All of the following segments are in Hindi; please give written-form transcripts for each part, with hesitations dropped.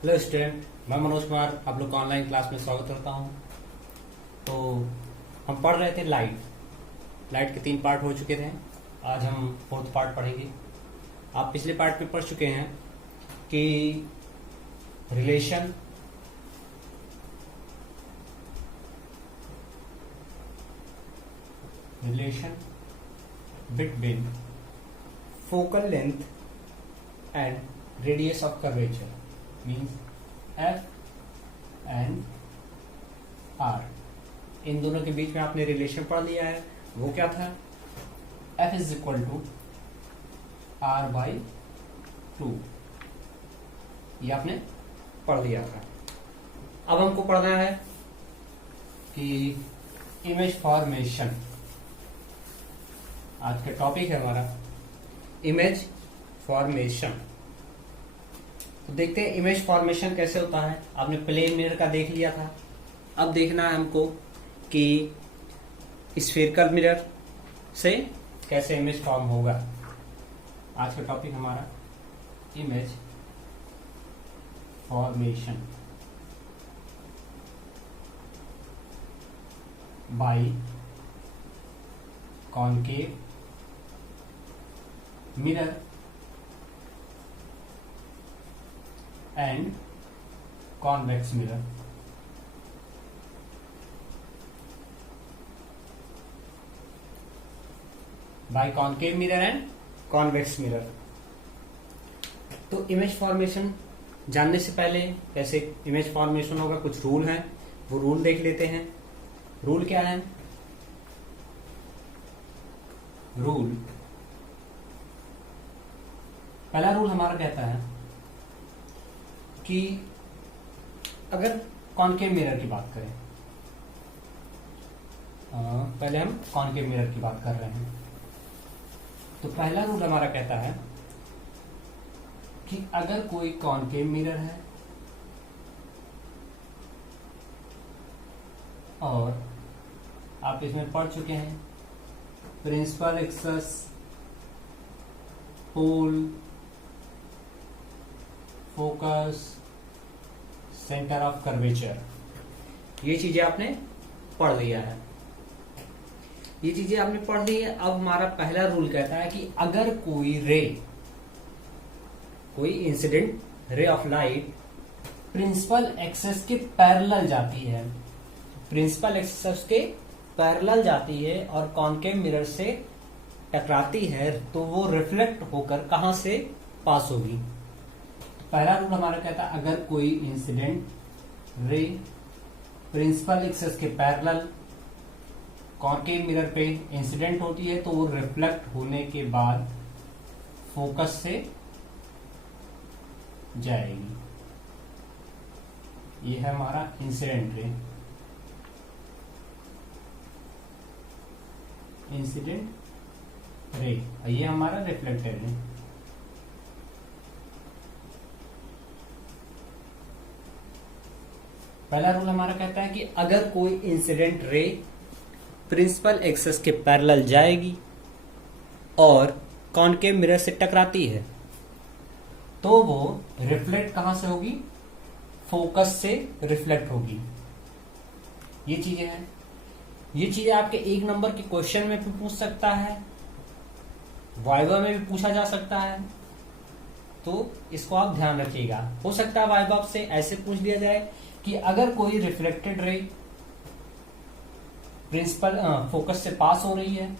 हेलो स्टूडेंट, मैं मनोज कुमार आप लोग का ऑनलाइन क्लास में स्वागत करता हूं। तो हम पढ़ रहे थे लाइट के 3 पार्ट हो चुके थे। आज हम 4th पार्ट पढ़ेंगे। आप पिछले पार्ट में पढ़ चुके हैं कि relation between focal length and radius of curvature means F and R, इन दोनों के बीच में आपने रिलेशन पढ़ लिया है। वो क्या था? F is equal to R by 2, ये आपने पढ़ लिया था। अब हमको पढ़ना है कि इमेज फॉर्मेशन। आज का टॉपिक है हमारा इमेज फॉर्मेशन। तो देखते हैं इमेज फॉर्मेशन कैसे होता है। आपने प्लेन मिरर का देख लिया था। अब देखना है हमको कि स्फेरिकल मिरर से कैसे इमेज फॉर्म होगा। आज का टॉपिक हमारा image formation by concave mirror and convex mirror. By concave mirror and convex mirror. तो इमेज फॉर्मेशन जानने से पहले कैसे इमेज फॉर्मेशन होगा, कुछ रूल हैं, वो रूल देख लेते हैं। रूल क्या है? रूल पहला रूल हमारा कहता है कि अगर कॉनकेव मिरर की बात करें, पहले हम कॉनकेव मिरर की बात कर रहे हैं। तो पहला रूल हमारा कहता है कि अगर कोई कॉनकेव मिरर है और आप इसमें पढ़ चुके हैं principal axis, pole, focus, centre of curvature, ये चीजें आपने पढ़ लिया है। ये चीजें आपने पढ़ ली है। अब हमारा पहला रूल कहता है कि अगर कोई incident ray of light principal axis के पैरेलल जाती है, प्रिंसिपल एक्सिस के पैरेलल जाती है और कॉनकेव मिरर से टकराती है, तो वो रिफ्लेक्ट होकर कहां से पास होगी। पहला रूल हमारा कहता है अगर कोई इंसिडेंट रे प्रिंसिपल एक्सिस के पैरेलल कॉनकेव मिरर पे इंसिडेंट होती है तो वो रिफ्लेक्ट होने के बाद फोकस से जाएगी। ये है हमारा इंसिडेंट रे, ये हमारा रिफ्लेक्टेड रे। पहला रूल हमारा कहता है कि अगर कोई इंसिडेंट रे प्रिंसिपल एक्सिस के पैरेलल जाएगी और कॉनकेव मिरर से टकराती है तो वो रिफ्लेक्ट कहां से होगी? फोकस से रिफ्लेक्ट होगी। ये चीजें हैं। ये चीजें आपके 1 नंबर के क्वेश्चन में भी पूछ सकता है, वाइवा में भी पूछा जा सकता है, तो इसको आप ध्यान रखिएगा। हो सकता है वाइवा से ऐसे पूछ दिया जाए कि अगर कोई रिफ्लेक्टेड रे प्रिंसिपल फोकस से पास हो रही है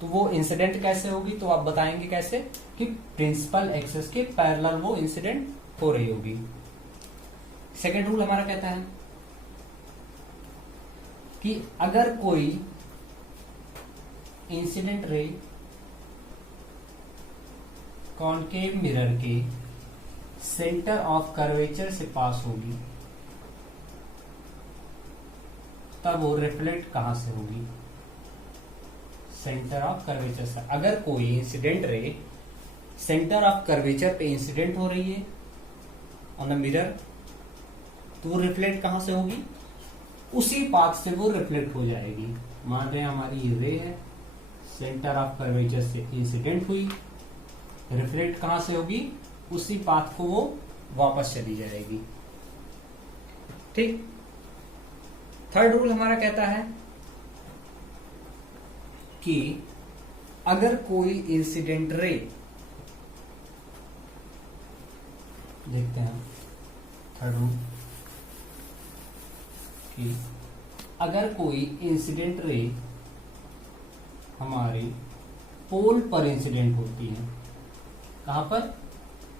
तो वो इंसिडेंट कैसे होगी, तो आप बताएंगे कैसे कि प्रिंसिपल एक्सिस के पैरेलल वो इंसिडेंट हो रही होगी। सेकेंड रूल हमारा कहता है कि अगर कोई इंसिडेंट रे कॉनकेव मिरर के सेंटर ऑफ कर्वेचर से पास होगी तब वो रिफ्लेक्ट कहां से होगी? सेंटर ऑफ कर्वेचर से। अगर कोई इंसिडेंट रे सेंटर ऑफ कर्वेचर पे इंसिडेंट हो रही है ऑन अ मिरर तो वो रिफ्लेक्ट कहां से होगी? उसी पाथ से वो रिफ्लेक्ट हो जाएगी। मान रहे हैं हमारी रे है, सेंटर ऑफ कर्वेचर से इंसिडेंट हुई, रिफ्लेक्ट कहां से होगी? उसी पाथ को वो वापस चली जाएगी। ठीक। थर्ड रूल हमारा कहता है कि अगर कोई इंसिडेंट रे, देखते हैं थर्ड रूल, कि अगर कोई इंसिडेंट रे हमारे पोल पर इंसिडेंट होती है, कहां पर?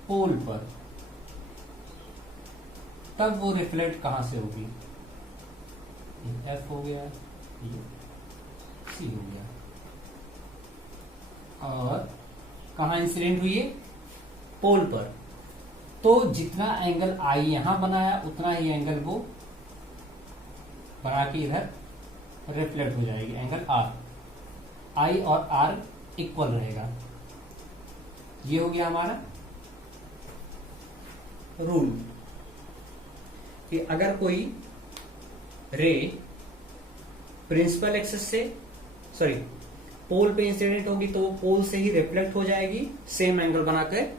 पोल पर, तब वो रिफ्लेक्ट कहां से होगी? एफ हो गया, ये सी हो गया, और कहां इंसिडेंट हुई है? पोल पर। तो जितना एंगल आई यहां बनाया उतना ही एंगल वो बना के इधर रिफ्लेक्ट हो जाएगी, एंगल आर। आई और आर इक्वल रहेगा। ये हो गया हमारा रूल कि अगर कोई रे प्रिंसिपल एक्सिस से, सॉरी, पोल पे इंसिडेंट होगी तो वो पोल से ही रिफ्लेक्ट हो जाएगी, सेम एंगल बनाकर,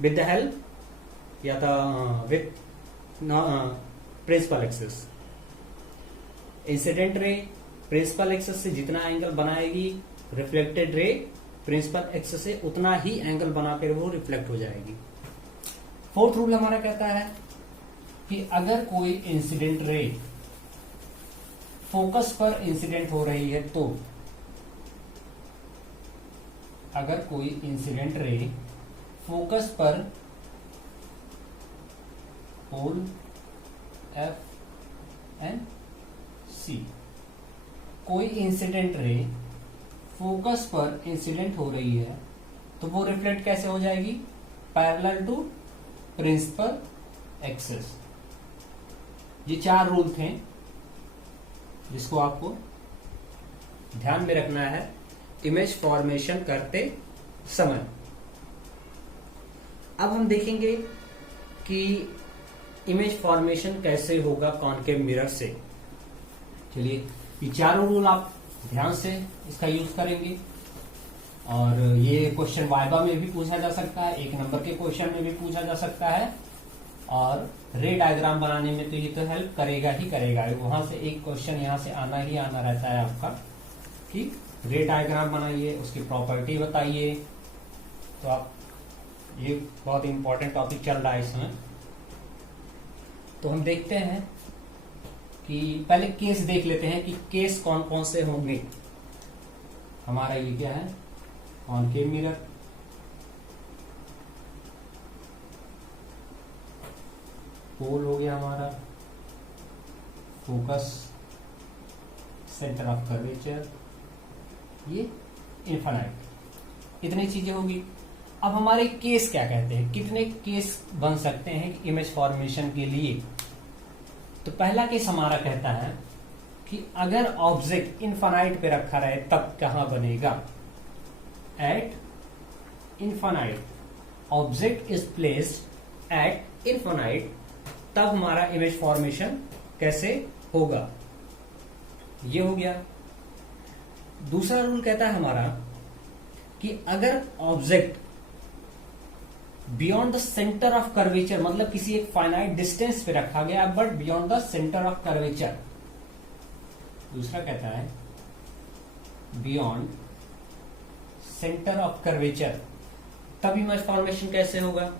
विद द हेल्प या with principal axis. Incident ray principal axis से जितना एंगल बनाएगी, रिफ्लेक्टेड रे प्रिंसिपल एक्सिस से उतना ही एंगल बनाकर वो रिफ्लेक्ट हो जाएगी। फोर्थ रूल हमारा कहता है कि अगर कोई इंसिडेंट रे फोकस पर इंसिडेंट हो रही है तो, अगर कोई इंसिडेंट रे फोकस पर, पोल एफ एंड सी, कोई इंसिडेंट रे फोकस पर इंसिडेंट हो रही है तो वो रिफ्लेक्ट कैसे हो जाएगी? Parallel to principal axis. ये 4 रूल थे जिसको आपको ध्यान में रखना है इमेज फॉर्मेशन करते समय। अब हम देखेंगे कि इमेज फॉर्मेशन कैसे होगा कॉनकेव मिरर से। चलिए, ये 4 रूल आप ध्यान से इसका यूज करेंगे, और ये क्वेश्चन वाइवा में भी पूछा जा सकता है, 1 नंबर के क्वेश्चन में भी पूछा जा सकता है, और रे डायग्राम बनाने में तो ये तो हेल्प करेगा ही करेगा। वहां से एक क्वेश्चन यहाँ से आना ही आना रहता है आपका कि रे डायग्राम बनाइए, उसकी प्रॉपर्टी बताइए। तो आप, ये बहुत इंपॉर्टेंट टॉपिक चल रहा है इसमें। तो हम देखते हैं कि पहले केस देख लेते हैं कि केस कौन कौन से होंगे। हमारा ये क्या है? Concave mirror. पोल हो गया हमारा, फोकस, सेंटर ऑफ कर्वेचर, ये इनफाइनाइट, इतनी चीजें होगी। अब हमारे केस क्या कहते हैं, कितने केस बन सकते हैं इमेज फॉर्मेशन के लिए? तो पहला केस हमारा कहता है कि अगर ऑब्जेक्ट इनफाइनाइट पे रखा रहे तब कहां बनेगा? Eight infinite, object is placed at infinite, तब हमारा इमेज फॉर्मेशन कैसे होगा? ये हो गया। दूसरा रूल कहता है हमारा कि अगर object beyond the centre of curvature, मतलब किसी एक फाइनाइट डिस्टेंस पे रखा गया but beyond the centre of curvature. दूसरा कहता है बियॉन्ड सेंटर ऑफ कर्वेचर, तब इमेज फॉर्मेशन कैसे होगा?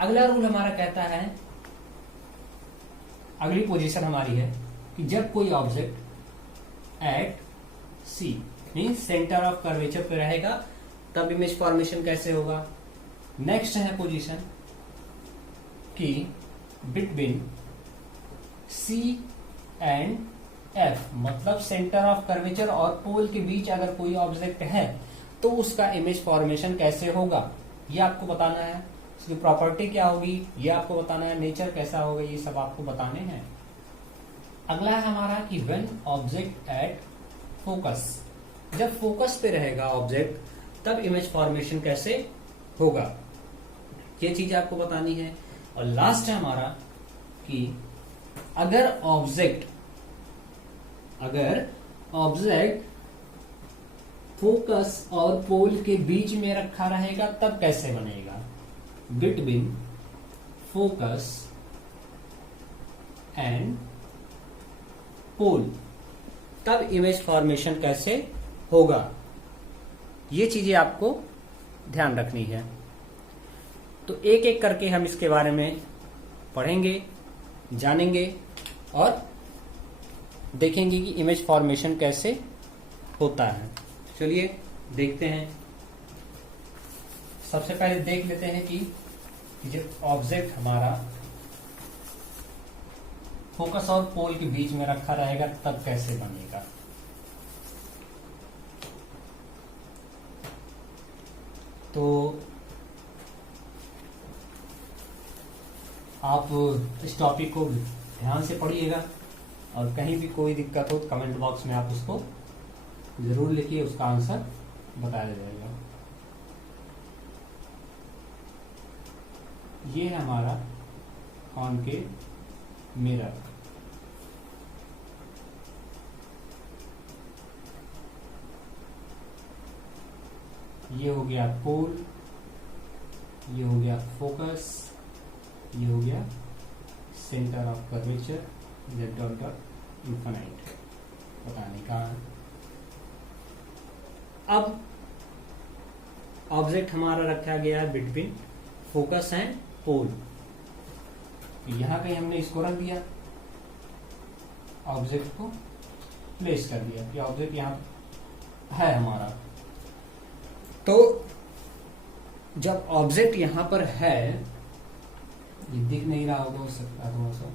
अगला रूल हमारा कहता है, अगली पोजीशन हमारी है कि जब कोई object at C mean centre of curvature पे रहेगा तब इमेज फॉर्मेशन कैसे होगा? नेक्स्ट है पोजीशन कि बिटवीन सी एंड एफ, मतलब सेंटर ऑफ कर्वेचर और पोल के बीच अगर कोई ऑब्जेक्ट है तो उसका इमेज फॉर्मेशन कैसे होगा, ये आपको बताना है। उसकी प्रॉपर्टी क्या होगी ये आपको बताना है, नेचर कैसा होगा ये सब आपको बताने हैं। अगला है हमारा कि व्हेन ऑब्जेक्ट एट फोकस, जब फोकस पे रहेगा ऑब्जेक्ट तब इमेज फॉर्मेशन कैसे होगा, ये चीज आपको बतानी है। और लास्ट है हमारा कि अगर ऑब्जेक्ट फोकस और पोल के बीच में रखा रहेगा तब कैसे बनेगा। बिटवीन फोकस एंड पोल, तब इमेज फॉर्मेशन कैसे होगा, ये चीजें आपको ध्यान रखनी है। तो एक एक करके हम इसके बारे में पढ़ेंगे, जानेंगे और देखेंगे कि इमेज फॉर्मेशन कैसे होता है। चलिए देखते हैं। सबसे पहले देख लेते हैं कि जो ऑब्जेक्ट हमारा फोकस और पोल के बीच में रखा रहेगा तब कैसे बनेगा। तो आप इस टॉपिक को ध्यान से पढ़िएगा और कहीं भी कोई दिक्कत हो तो कमेंट बॉक्स में आप उसको जरूर लिखिए, उसका आंसर बताया जाएगा। ये है हमारा कॉनकेव मिरर। ये हो गया पोल, ये हो गया फोकस, ये हो गया centre of curvature, Z dot dot infinite, पता नहीं कहाँ है। अब ऑब्जेक्ट हमारा रखा गया है बिटवीन फोकस एंड पोल। यहां कहीं हमने इसको रख दिया, ऑब्जेक्ट को प्लेस कर दिया कि ऑब्जेक्ट यहां है हमारा। तो जब ऑब्जेक्ट यहां पर है, ये दिख नहीं रहा होगा, हो सकता है थोड़ा सा,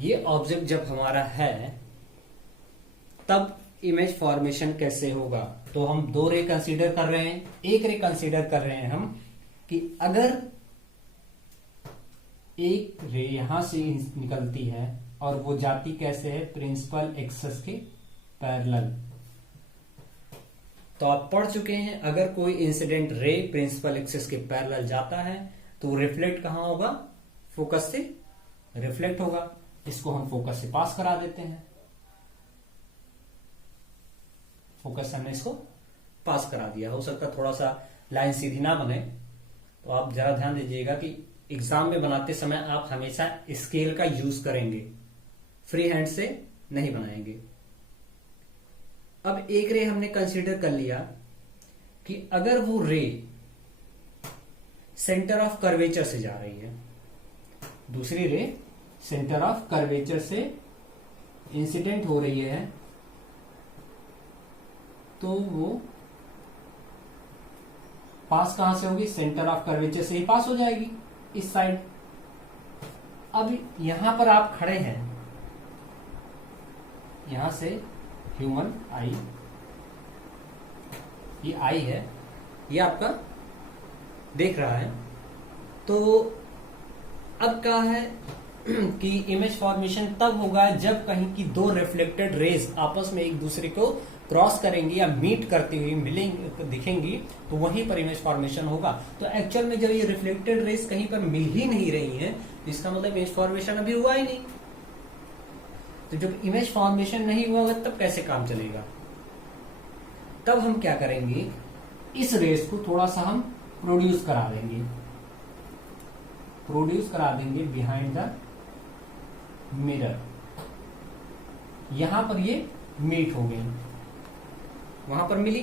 ये ऑब्जेक्ट जब हमारा है तब इमेज फॉर्मेशन कैसे होगा। तो हम दो रे कंसीडर कर रहे हैं। एक रे कंसीडर कर रहे हैं हम कि अगर एक रे यहां से निकलती है और वो जाती कैसे है, प्रिंसिपल एक्सिस के पैरेलल। तो आप पढ़ चुके हैं, अगर कोई इंसिडेंट रे प्रिंसिपल एक्सिस के पैरेलल जाता है तो रिफ्लेक्ट कहां होगा, फोकस से रिफ्लेक्ट होगा। इसको हम फोकस से पास करा देते हैं, फोकस से हमने इसको पास करा दिया। हो सकता है थोड़ा सा लाइन सीधी ना बने, तो आप जरा ध्यान दीजिएगा कि एग्जाम में बनाते समय आप हमेशा स्केल का यूज करेंगे, फ्री हैंड से नहीं बनाएंगे। अब एक रे हमने कंसीडर कर लिया कि अगर वो रे सेंटर ऑफ कर्वेचर से जा रही है, दूसरी रे सेंटर ऑफ कर्वेचर से इंसिडेंट हो रही है, तो वो पास कहां से होगी, सेंटर ऑफ कर्वेचर से ही पास हो जाएगी इस साइड। अब यहां पर आप खड़े हैं, यहां से ह्यूमन आई, ये आई है, ये आपका देख रहा है। तो अब क्या है कि इमेज फॉर्मेशन तब होगा जब कहीं की दो रिफ्लेक्टेड रेज आपस में एक दूसरे को क्रॉस करेंगी या मीट करती हुई मिलेंगी, दिखेंगी, तो वहीं पर इमेज फॉर्मेशन होगा। तो एक्चुअल में जब ये रिफ्लेक्टेड रेज कहीं पर मिल ही नहीं रही हैं, इसका मतलब इमेज फॉर्मेशन अभी हुआ ही नहीं। तो जब इमेज फॉर्मेशन नहीं हुआ होगा तब कैसे काम चलेगा। तब हम क्या करेंगे, इस रेस को थोड़ा सा हम प्रोड्यूस करा देंगे बिहाइंड द मिरर। यहां पर ये मीट हो गई, वहां पर मिली,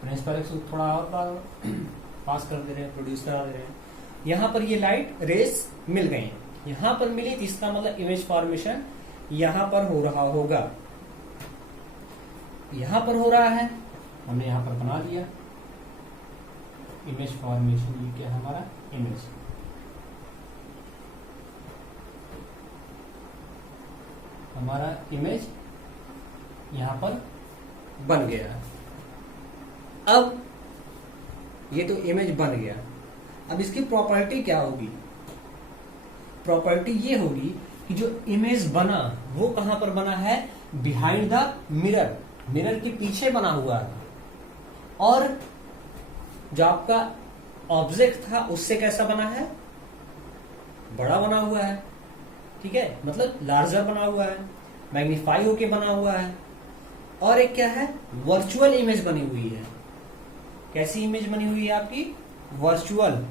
प्रिंसिपल एक्सिस थोड़ा और पास कर दे रहे हैं, प्रोड्यूस करा दे रहे हैं। यहां पर ये लाइट रेस मिल गई, यहां पर मिली, तो इसका मतलब इमेज फॉर्मेशन यहां पर हो रहा होगा, यहां पर हो रहा है, हमने यहां पर बना दिया इमेज फॉर्मेशन। ये क्या है हमारा इमेज, हमारा इमेज यहां पर बन गया। अब ये तो इमेज बन गया, अब इसकी प्रॉपर्टी क्या होगी, प्रॉपर्टी ये होगी कि जो इमेज बना वो कहां पर बना है, बिहाइंड द मिरर, मिरर के पीछे बना हुआ है। और जो आपका ऑब्जेक्ट था उससे कैसा बना है, बड़ा बना हुआ है, ठीक है, मतलब लार्जर बना हुआ है, मैग्नीफाई होके बना हुआ है। और एक क्या है, वर्चुअल इमेज बनी हुई है। कैसी इमेज बनी हुई है आपकी, वर्चुअल।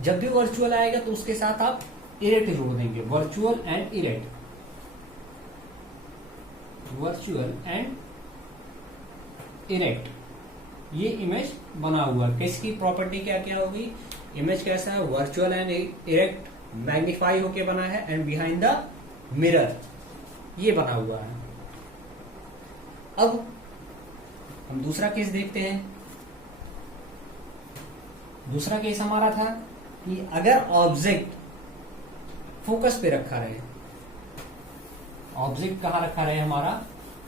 जब भी वर्चुअल आएगा तो उसके साथ आप इरेट जोड़ देंगे, वर्चुअल एंड इरेट, वर्चुअल एंड इरेट। ये इमेज बना हुआ, किसकी प्रॉपर्टी क्या क्या होगी, इमेज कैसा है, वर्चुअल एंड इरेक्ट, मैग्नीफाई होके बना है एंड बिहाइंड द मिरर, ये बना हुआ है। अब हम दूसरा केस देखते हैं। दूसरा केस हमारा था कि अगर ऑब्जेक्ट फोकस पे रखा रहे, ऑब्जेक्ट कहां रखा रहे हमारा,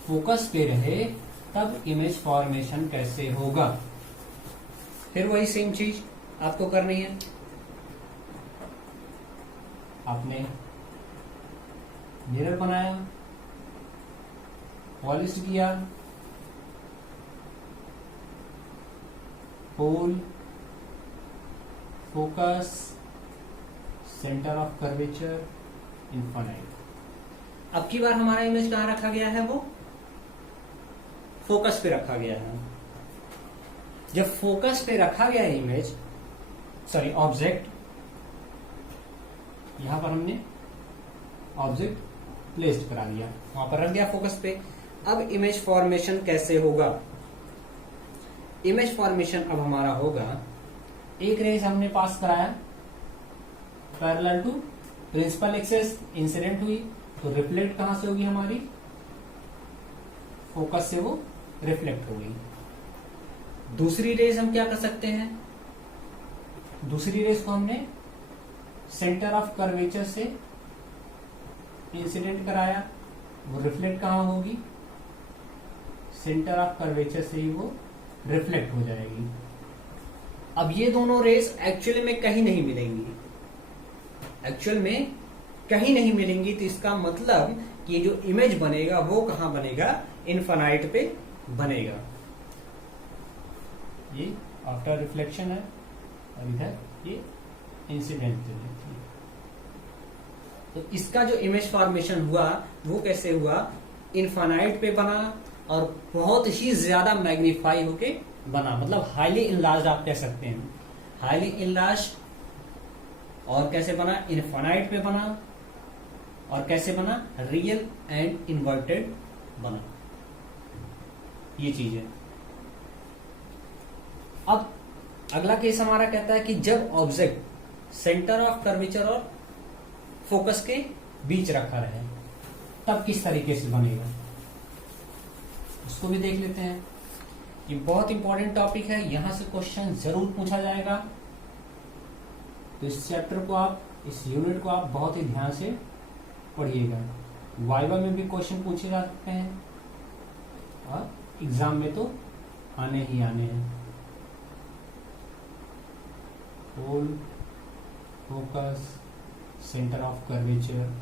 फोकस पे रहे, तब इमेज फॉर्मेशन कैसे होगा। फिर वही सेम चीज आपको करनी है। आपने मिरर बनाया, पॉलिश किया, pole, focus, centre of curvature, infinite. अब की बार हमारा इमेज कहां रखा गया है, वो फोकस पे रखा गया है। जब फोकस पे रखा गया इमेज, सॉरी ऑब्जेक्ट, यहां पर हमने ऑब्जेक्ट प्लेस्ड करा दिया, वहां पर रख दिया फोकस पे। अब इमेज फॉर्मेशन कैसे होगा, इमेज फॉर्मेशन अब हमारा होगा, एक रेज हमने पास कराया parallel to principal axis, incident हुई, तो रिफ्लेक्ट कहां से होगी हमारी, फोकस से वो रिफ्लेक्ट हो गई। दूसरी रेज हम क्या कर सकते हैं, दूसरी रेज को हमने सेंटर ऑफ कर्वेचर से इंसिडेंट कराया, वो रिफ्लेक्ट कहां होगी, सेंटर ऑफ कर्वेचर से ही वो रिफ्लेक्ट हो जाएगी। अब ये दोनों रेज एक्चुअली में कहीं नहीं मिलेंगी, एक्चुअल में कहीं नहीं मिलेंगी, तो इसका मतलब कि ये जो इमेज बनेगा वो कहां बनेगा, इनफाइनाइट पे बनेगा। ये आफ्टर रिफ्लेक्शन है और इधर ये इंसिडेंट। तो इसका जो इमेज फॉर्मेशन हुआ वो कैसे हुआ, इनफाइनाइट पे बना और बहुत ही ज्यादा मैग्नीफाई होके बना, मतलब हाईली इनलार्ज आप कह सकते हैं, हाईली इनलार्ज। और कैसे बना, इनफाइनाइट पे बना, और कैसे बना, रियल एंड इन्वर्टेड बना, ये चीज है। अब अगला केस हमारा कहता है कि जब ऑब्जेक्ट सेंटर ऑफ कर्वेचर और फोकस के बीच रखा रहे, तब किस तरीके से बनेगा, उसको भी देख लेते हैं। ये बहुत इंपॉर्टेंट टॉपिक है, यहां से क्वेश्चन जरूर पूछा जाएगा, तो इस चैप्टर को आप, इस यूनिट को आप बहुत ही ध्यान से पढ़िएगा। वाइवा में भी क्वेश्चन पूछे जा सकते हैं और एग्जाम में तो आने ही आने हैं। पोल, फोकस, सेंटर ऑफ कर्वेचर।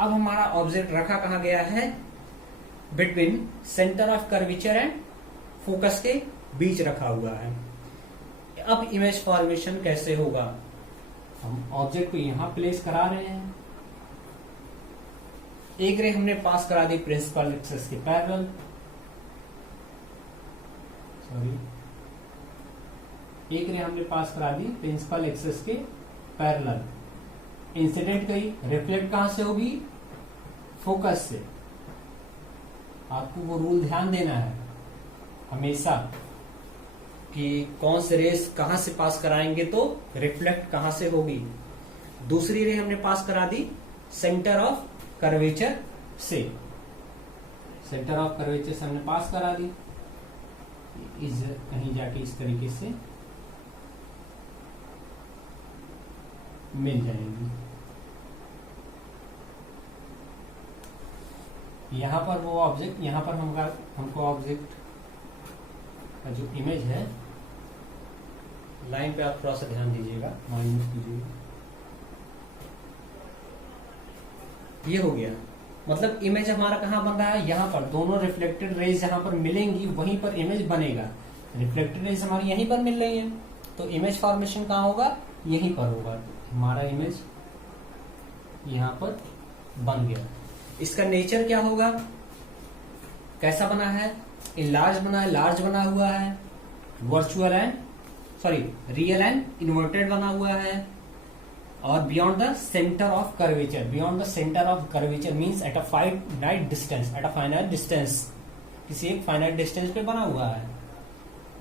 अब हमारा ऑब्जेक्ट रखा कहां गया है, between centre of curvature and focus के बीच रखा हुआ है। अब इमेज फॉर्मेशन कैसे होगा, हम ऑब्जेक्ट को यहां प्लेस करा रहे हैं, एक रे हमने पास करा दी प्रिंसिपल एक्सेस के पैरेलल, सॉरी, एक रे हमने पास करा दी प्रिंसिपल एक्सेस के पैरेलल, इंसिडेंट गई, रिफ्लेक्ट कहां से होगी, फोकस से। आपको वो रूल ध्यान देना है हमेशा कि कौन से रेस कहां से पास कराएंगे तो रिफ्लेक्ट कहां से होगी। दूसरी रे हमने पास करा दी सेंटर ऑफ कर्वेचर से, सेंटर ऑफ कर्वेचर से हमने पास करा दी, इस कहीं जाके इस तरीके से मिल जाएगी। यहां पर वो ऑब्जेक्ट, यहां पर हमको ऑब्जेक्ट का जो इमेज है, लाइन पे आप थोड़ा सा ध्यान दीजिएगा, माइनस कीजिएगा, ये हो गया। मतलब इमेज हमारा कहां बन रहा है, यहां पर दोनों रिफ्लेक्टेड रेज जहां पर मिलेंगी वहीं पर इमेज बनेगा। रिफ्लेक्टेड रेज हमारी यहीं पर मिल रही है, तो इमेज फॉर्मेशन कहां होगा, यहीं पर होगा। हमारा इमेज यहां पर बन गया। इसका नेचर क्या होगा, कैसा बना है, इनलार्ज बना है, लार्ज बना हुआ है, virtual and real and inverted बना हुआ है, और beyond the centre of curvature, beyond the centre of curvature means at a finite distance, at a finite distance, किसी एक फाइनाइट डिस्टेंस पे बना हुआ है,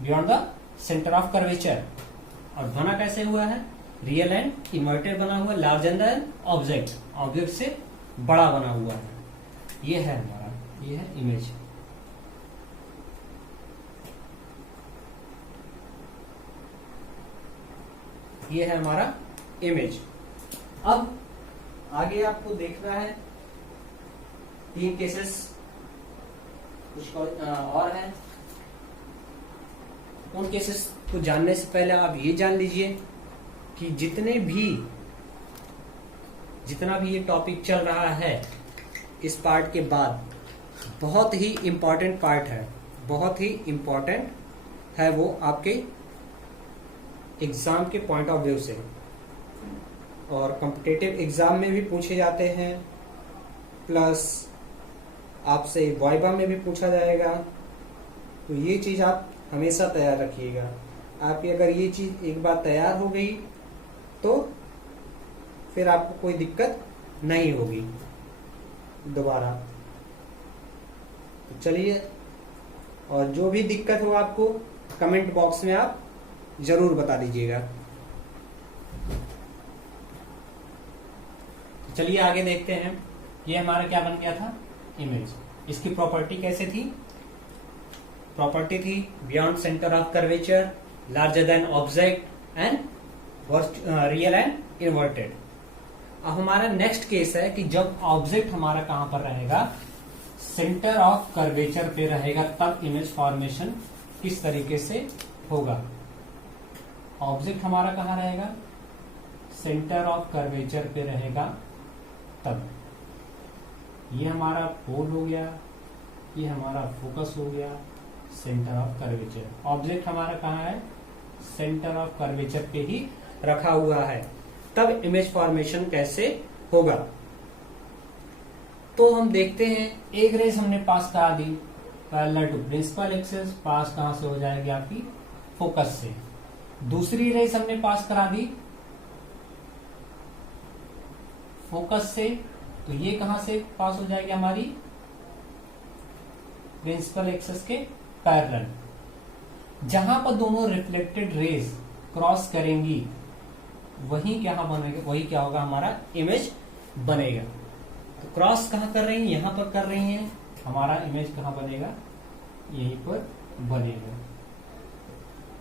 beyond the centre of curvature. और बना कैसे हुआ है, रियल एंड इन्वर्टेड बना हुआ, लार्जर देन ऑब्जेक्ट, ऑब्जेक्ट से बड़ा बना हुआ है। ये है हमारा, ये है इमेज। ये है हमारा इमेज। अब आगे आपको देखना है 3 केसेस कुछ और हैं। उन केसेस को जानने से पहले आप ये जान लीजिए कि जितना भी ये टॉपिक चल रहा है इस पार्ट के बाद बहुत ही इम्पोर्टेंट पार्ट है, बहुत ही इम्पोर्टेंट है वो आपके एग्जाम के पॉइंट ऑफ व्यू से, और कॉम्पिटिटिव एग्जाम में भी पूछे जाते हैं, प्लस आपसे वाइवा में भी पूछा जाएगा। तो ये चीज आप हमेशा तैयार रखिएगा। आपकी अगर ये चीज एक बार तैयार हो गई तो फिर आपको कोई दिक्कत नहीं होगी दोबारा। तो चलिए, और जो भी दिक्कत हो आपको कमेंट बॉक्स में आप जरूर बता दीजिएगा। चलिए आगे देखते हैं। ये हमारा क्या बन गया था, इमेज। इसकी प्रॉपर्टी कैसे थी, प्रॉपर्टी थी beyond centre of curvature, larger than object and real and inverted. अब हमारा नेक्स्ट केस है कि जब ऑब्जेक्ट हमारा कहां पर रहेगा, सेंटर ऑफ कर्वेचर पे रहेगा, तब इमेज फॉर्मेशन किस तरीके से होगा। ऑब्जेक्ट हमारा कहां रहेगा, सेंटर ऑफ कर्वेचर पे रहेगा तब। ये हमारा पोल हो गया, ये हमारा फोकस हो गया, सेंटर ऑफ कर्वेचर। ऑब्जेक्ट हमारा कहां है, सेंटर ऑफ कर्वेचर पे ही रखा हुआ है, तब इमेज फॉर्मेशन कैसे होगा। तो हम देखते हैं, एक रेस हमने पास करा दी parallel to principal axis, pass कहां से हो जाएगी आपकी, फोकस से। दूसरी रेस हमने पास करा दी फोकस से, तो ये कहां से पास हो जाएगी हमारी, प्रिंसिपल एक्सिस के पैरेलल। जहां पर दोनों रिफ्लेक्टेड रेज क्रॉस करेंगी वही क्या बनेगा, वही क्या होगा, हमारा इमेज बनेगा। तो क्रॉस कहां कर रही है, यहां पर कर रही है, हमारा इमेज कहां बनेगा, यहीं पर बनेगा।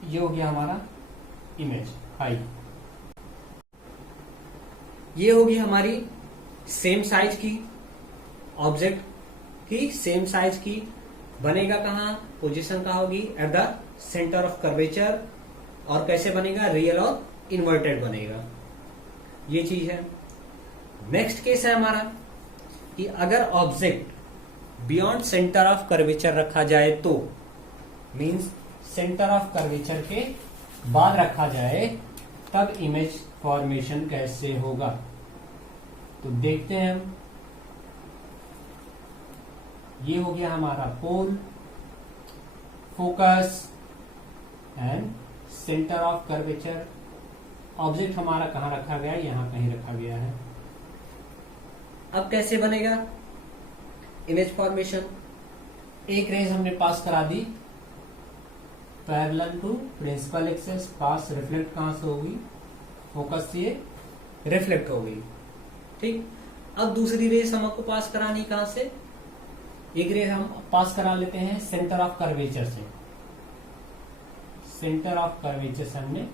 ये हो गया हमारा इमेज हाई। ये होगी हमारी सेम साइज की, ऑब्जेक्ट की सेम साइज की, बनेगा कहां, पोजीशन कहां होगी, at the centre of curvature. और कैसे बनेगा, रियल और इन्वर्टेड बनेगा। ये चीज है। नेक्स्ट केस है हमारा कि अगर object beyond centre of curvature रखा जाए तो, मींस सेंटर ऑफ कर्वेचर के बाद रखा जाए, तब इमेज फॉर्मेशन कैसे होगा। तो देखते हैं हम। ये हो गया हमारा pole, focus and centre of curvature. Object हमारा कहां रखा गया है, यहां कहीं रखा गया है। अब कैसे बनेगा इमेज फॉर्मेशन। एक रेज हमने पास करा दी पैरेलल टू प्रिंसिपल एक्सिस, पास रिफ्लेक्ट कहां से होगी, फोकस से रिफ्लेक्ट हो गई, ठीक। अब दूसरी रेस हमको पास करानी कहां से, एक रेस हम पास करा लेते हैं सेंटर ऑफ कर्वेचर से। सेंटर ऑफ कर्वेचर से हमने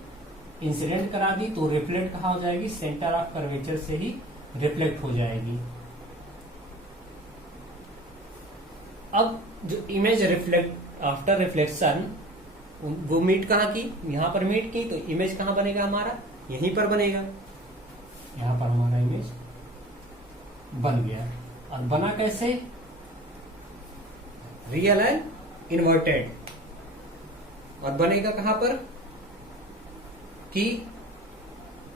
इंसिडेंट करा दी, तो रिफ्लेक्ट कहां हो जाएगी, सेंटर ऑफ कर्वेचर से ही रिफ्लेक्ट हो जाएगी। अब जो इमेज रिफ्लेक्ट आफ्टर रिफ्लेक्शन, वो मीट कहां की, यहां पर मीट की, तो इमेज कहां बनेगा हमारा, यहीं पर बनेगा। यहां पर हमारा इमेज बन गया। और बना कैसे, रियल एंड इन्वर्टेड। और बनेगा कहां पर, कि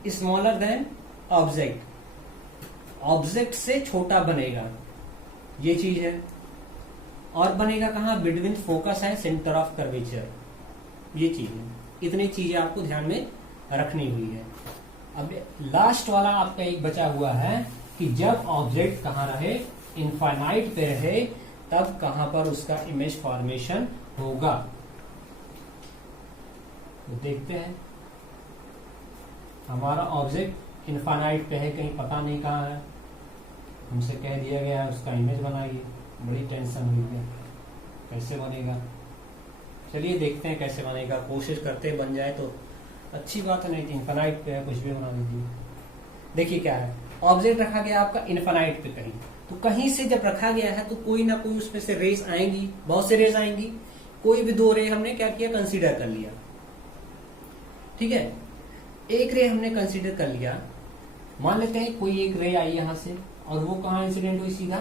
स्मॉलर देन ऑब्जेक्ट, ऑब्जेक्ट से छोटा बनेगा। ये चीज है। और बनेगा कहाँ, between focus and centre of curvature. ये चीज है, इतनी चीजें आपको ध्यान में रखनी हुई है। अब लास्ट वाला आपका एक बचा हुआ है कि जब ऑब्जेक्ट कहाँ रहे, इनफाइनाइट पे रहे, तब कहां पर उसका इमेज फॉर्मेशन होगा। तो देखते हैं, हमारा ऑब्जेक्ट इनफाइनाइट पे है, कहीं पता नहीं कहाँ है, हमसे कह दिया गया है उसका इमेज बनाइए, बड़ी टेंशन हुई है, कैसे बनेगा। चलिए देखते हैं कैसे बनेगा, कोशिश करते बन जाए तो अच्छी बात है, नहीं तो इनफाइनाइट पे है, कुछ भी बना दीजिए। देखिए क्या है, ऑब्जेक्ट रखा गया आपका इनफाइनाइट पे कहीं, तो कहीं से जब रखा गया है तो कोई ना कोई उसमें से रेस आएंगी, बहुत से रेस आएंगी, कोई भी दो रे हमने क्या किया, कंसीडर कर लिया। ठीक है, एक रे हमने कंसीडर कर लिया, मान लेते हैं कोई एक रे आई यहां से और वो कहां इंसिडेंट हुई, सीधा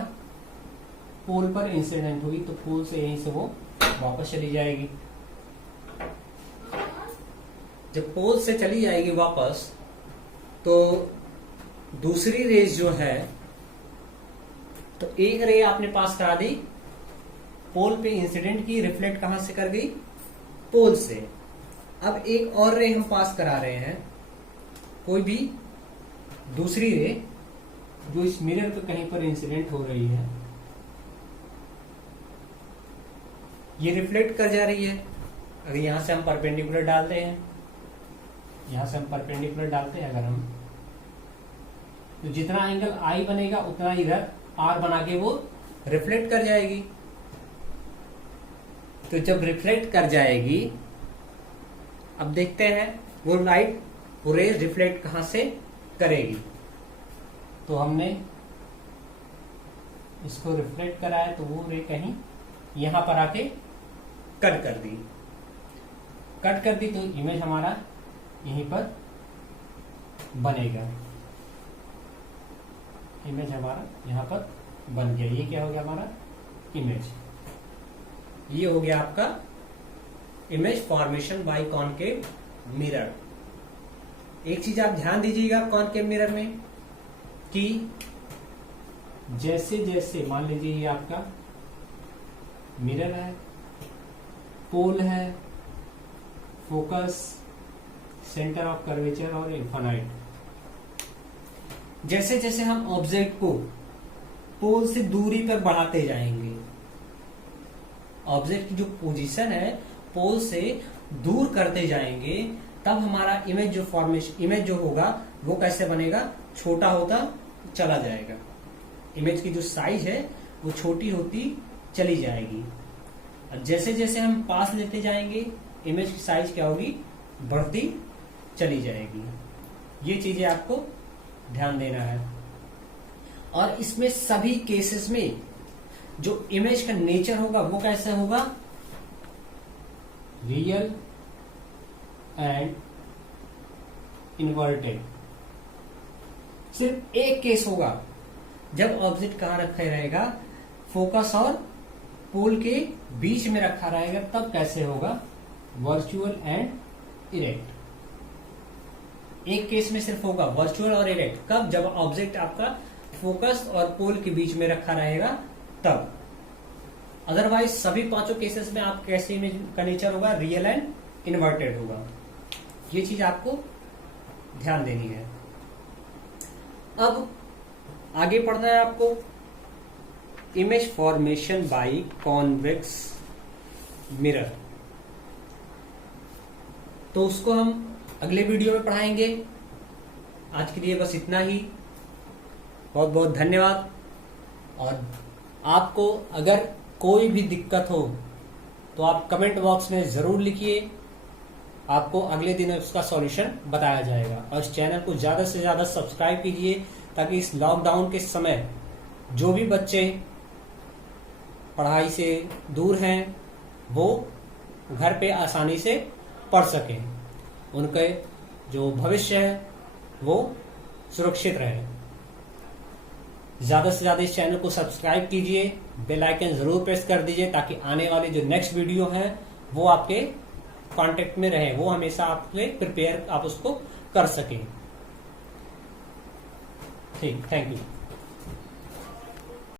पोल पर इंसिडेंट हुई, तो पोल से यहीं से वो वापस चली जाएगी। जब पोल से चली जाएगी वापस, तो दूसरी रेस जो है, तो एक रे आपने पास करा दी, पोल पे इंसिडेंट की, रिफ्लेक्ट कहां से कर गई, पोल से। अब एक और रे हम पास करा रहे हैं, कोई भी दूसरी रे जो इस मिरर पे कहीं पर इंसिडेंट हो रही है, ये रिफ्लेक्ट कर जा रही है। अगर यहां से हम परपेंडिकुलर डालते हैं, यहां से हम परपेंडिकुलर डालते हैं अगर हम, तो जितना एंगल आई बनेगा उतना इधर आर बना के वो रिफ्लेक्ट कर जाएगी। तो जब रिफ्लेक्ट कर जाएगी, अब देखते हैं वो लाइट, वो रे रिफ्लेक्ट कहां से करेगी। तो हमने इसको रिफ्लेक्ट कराया, तो वो रे कहीं यहां पर आके कट कर दी, कट कर दी, तो इमेज हमारा यहीं पर बनेगा, इमेज हमारा यहां पर बन गया। ये क्या हो गया हमारा इमेज, ये हो गया आपका image formation by concave mirror. एक चीज आप ध्यान दीजिएगा कॉनकेव मिरर में कि जैसे जैसे मान लीजिए ये आपका मिरर है, पोल है, फोकस, सेंटर ऑफ कर्वेचर और इनफाइनाइट, जैसे जैसे हम ऑब्जेक्ट को पोल से दूरी पर बढ़ाते जाएंगे, ऑब्जेक्ट की जो पोजीशन है पोल से दूर करते जाएंगे, तब हमारा इमेज जो फॉर्मेशन, इमेज जो होगा वो कैसे बनेगा, छोटा होता चला जाएगा। इमेज की जो साइज है वो छोटी होती चली जाएगी। और जैसे जैसे हम पास लेते जाएंगे, इमेज की साइज क्या होगी, बढ़ती चली जाएगी। ये चीजें आपको ध्यान देना है। और इसमें सभी केसेस में जो इमेज का नेचर होगा वो कैसा होगा, रियल एंड इन्वर्टेड। सिर्फ एक केस होगा जब ऑब्जेक्ट कहां रखा रहेगा, फोकस और पोल के बीच में रखा रहेगा, तब कैसे होगा, वर्चुअल एंड इरेक्ट। एक केस में सिर्फ होगा वर्चुअल और इरेक्ट, कब, जब ऑब्जेक्ट आपका फोकस और पोल के बीच में रखा रहेगा तब। अदरवाइज सभी पांचों केसेस में आप कैसे इमेज का नेचर होगा, रियल एंड इन्वर्टेड होगा। ये चीज आपको ध्यान देनी है। अब आगे पढ़ना है आपको image formation by convex mirror. तो उसको हम अगले वीडियो में पढ़ाएंगे। आज के लिए बस इतना ही। बहुत बहुत धन्यवाद। और आपको अगर कोई भी दिक्कत हो तो आप कमेंट बॉक्स में जरूर लिखिए, आपको अगले दिन उसका सॉल्यूशन बताया जाएगा। और इस चैनल को ज्यादा से ज्यादा सब्सक्राइब कीजिए, ताकि इस लॉकडाउन के समय जो भी बच्चे पढ़ाई से दूर हैं वो घर पे आसानी से पढ़ सकें, उनके जो भविष्य है वो सुरक्षित रहे। ज्यादा से ज्यादा इस चैनल को सब्सक्राइब कीजिए, बेल आइकन जरूर प्रेस कर दीजिए, ताकि आने वाले जो नेक्स्ट वीडियो है वो आपके कांटेक्ट में रहे, वो हमेशा आपके प्रिपेयर आप उसको कर सकें। ठीक, थैंक यू।